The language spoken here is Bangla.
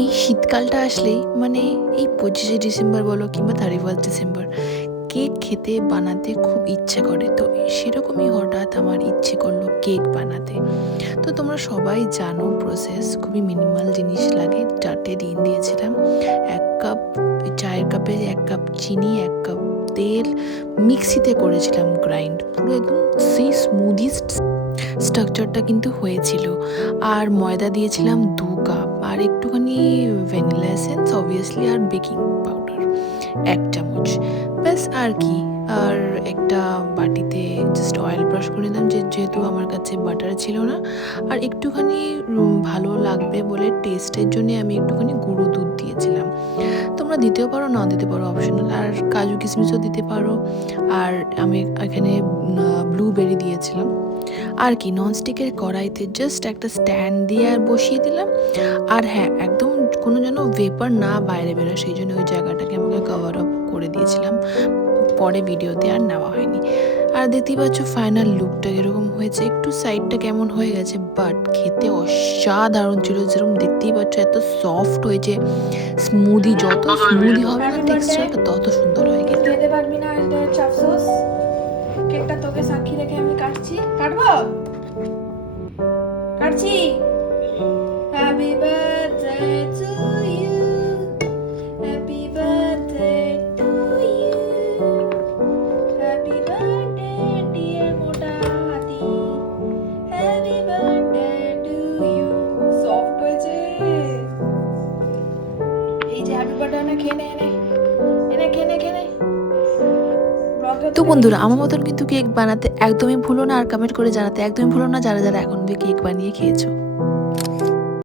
এই শীতকালটা আসলেই মানে এই 25শে ডিসেম্বর বলো কিংবা 31 ডিসেম্বর কেক খেতে বানাতে খুব ইচ্ছে করে। তো সেরকমই হঠাৎ আমার ইচ্ছে করলো কেক বানাতে। তো তোমরা সবাই জানো প্রসেস, খুবই মিনিমাল জিনিস লাগে। 4টে ডিম দিয়েছিলাম, 1 কাপ চায়ের কাপে 1 কাপ চিনি, 1 কাপ তেল, মিক্সিতে করেছিলাম গ্রাইন্ড, পুরো একদম সেই স্মুদিস্ট স্ট্রাকচারটা কিন্তু হয়েছিল। আর ময়দা দিয়েছিলাম 2 কাপ, আর একটুখানি ভ্যানিলা এসেন্স অবভিয়াসলি, আর বেকিং পাউডার 1 চামচ, ব্যাস। আর কি, আর একটা বাটিতে জাস্ট অয়েল ব্রাশ করে নিলাম, যেহেতু আমার কাছে বাটার ছিল না। আর একটুখানি ভালো লাগবে বলে টেস্টের জন্য আমি একটুখানি গুঁড়ো দুধ দিয়েছিলাম। তোমরা দিতেও পারো, না দিতে পারো, অপশনাল। আর কাজু কিশমিশও দিতে পারো। আর আমি এখানে ব্লুবেরি দিয়েছিলাম। আর কি, ননস্টিকের কড়াইতে জাস্ট একটা স্ট্যান্ড দিয়ে আর বসিয়ে দিলাম। আর হ্যাঁ, একদম কোনো যেন ভেপার না বাইরে বেরোয়, সেই জন্য ওই জায়গাটাকে আমাকে কভার আপ করে দিয়েছিলাম। পরে ভিডিওতে আর নেওয়া হয়নি। আর দেখতেই পাচ্ছ ফাইনাল লুকটা এরকম হয়েছে, একটু সাইডটা কেমন হয়ে গেছে, বাট খেতে অসাধারণ ছিল। যেরকম দেখতেই পাচ্ছ এত সফট হয়েছে, স্মুদি, যত স্মুদি হবে না টেক্সচারটা তত সুন্দর হয় খেতে। খেতে পারবি না, এটা হচ্ছে আফসোস। কেকটা তোকে সাক্ষী রেখে আমি কাটবো, কাটছি। Happy birthday to you, happy birthday to you, happy birthday dear মোটা হাতি, happy birthday to you. Soft হয়েছে। এই যে হ্যাপি বার্থডে না, খেয়ে নে, খেয়ে নে। তো বন্ধুরা, আমার মতন কিন্তু কেক বানাতে একদমই ভুলো না, আর কমেন্ট করে জানাতে একদমই ভুলো না যারা যারা এখন কেক বানিয়ে খেয়েছো।